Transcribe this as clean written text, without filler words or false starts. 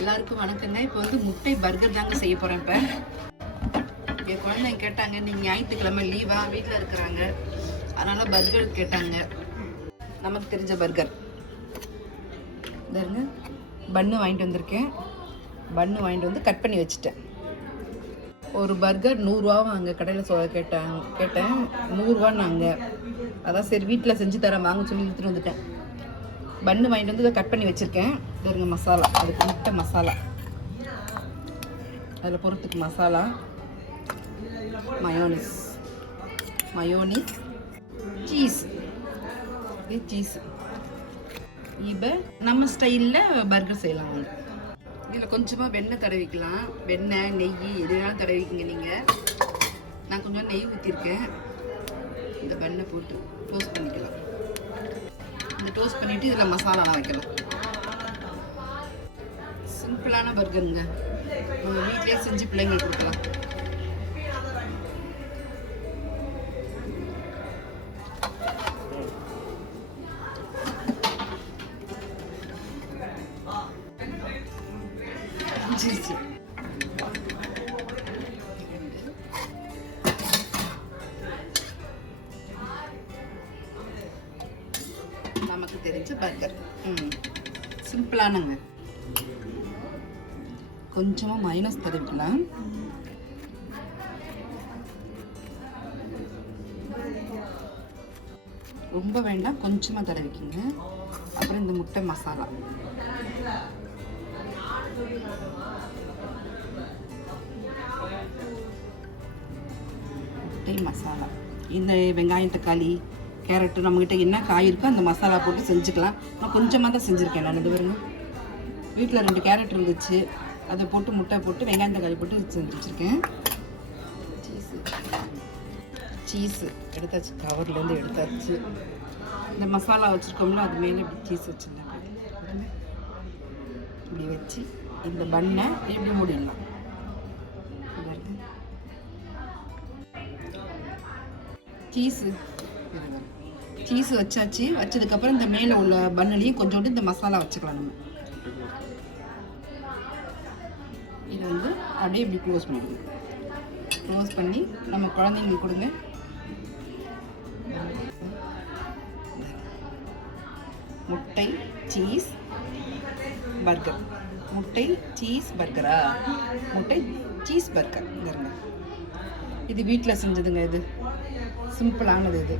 எல்லாருக்கும் வணக்கங்க. இப்போ வந்து முட்டை பர்கர் தாங்க செய்ய போகிறேன். இப்போ என் குழந்தைங்க கேட்டாங்க, நீங்கள் ஞாயிற்றுக்கிழமை லீவா வீட்டில் இருக்கிறாங்க, அதனால் பர்கர் கேட்டாங்க. நமக்கு தெரிஞ்ச பர்கர் பாருங்க. பன்னு வாங்கிட்டு வந்திருக்கேன். பன்னு வாங்கிட்டு வந்து கட் பண்ணி வச்சுட்டேன். ஒரு பர்கர் 100 ரூபாவும் அங்கே கடையில் கேட்டேன் 100 ரூபான்னாங்க. அதான் சரி வீட்டில் செஞ்சு தரேன் வாங்க சொல்லி எடுத்துகிட்டு வந்துட்டேன். பன்னு வாங்கிட்டு வந்து இதை கட் பண்ணி வச்சுருக்கேன். பாருங்க மசாலா, அதுக்கு முட்டை மசாலா, அதில் பொறுத்துக்கு மசாலா, மயோனிஸ், சீஸ், இது சீஸ். இப்போ நம்ம ஸ்டைலில் பர்கர் செய்யலாம். வந்து இதில் கொஞ்சமாக வெண்ணெய் தடவிக்கலாம். வெண்ணெய், நெய் எதுனாலும் தடவிக்கிங்க நீங்கள். நான் கொஞ்சம் நெய் ஊற்றிருக்கேன். இந்த பண்ணை போட்டு டோஸ்ட் பண்ணிக்கலாம். இந்த டோஸ்ட் பண்ணிவிட்டு இதில் மசாலாலாம் வைக்கலாம். சிம்பிளான பர்கருங்க. நம்ம வீட்டிலே செஞ்சு பிள்ளைங்களுக்கு கொடுக்கலாம். நமக்கு தெரிஞ்ச பர்கர் சிம்பிளானங்க. கொஞ்சமாக மைனஸ் தடவிக்கலாம். ரொம்ப வேண்டாம், கொஞ்சமாக தடவிக்கிங்க. அப்புறம் இந்த முட்டை மசாலா, முட்டை மசாலா, இந்த வெங்காயம், தக்காளி, கேரட்டு, நம்மக்கிட்ட என்ன காய் இருக்கோ அந்த மசாலா போட்டு செஞ்சுக்கலாம். நான் கொஞ்சமாக தான் செஞ்சுருக்கேன். நான் இது பாருங்க, வீட்டில் 2 கேரட் இருந்துச்சு, அதை போட்டு முட்டை போட்டு வெங்காயம் தக்காளி போட்டு செஞ்சு வச்சுருக்கேன். சீஸு எடுத்தாச்சு, கவர்லேருந்து எடுத்தாச்சு. இந்த மசாலா வச்சுருக்கோம்ல அது மேலே இப்படி சீஸ் வச்சுருந்தேன். இப்படி வச்சு இந்த பண்ணை இப்படி மூடிடலாம். சீஸ் வச்சாச்சு. வச்சதுக்கப்புறம் இந்த மேலே உள்ள பன்னுலையும் கொஞ்சோண்டு இந்த மசாலா வச்சுக்கலாம். நம்ம இதை வந்து அப்படியே இப்படி க்ளோஸ் பண்ணிடுங்க. க்ளோஸ் பண்ணி நம்ம குழந்தைங்களுக்கு கொடுங்க. முட்டை சீஸ் பர்கர், முட்டை சீஸ் பர்கரா, முட்டை சீஸ் பர்கர். இது வீட்டில் செஞ்சதுங்க. இது சிம்பிளானது. இது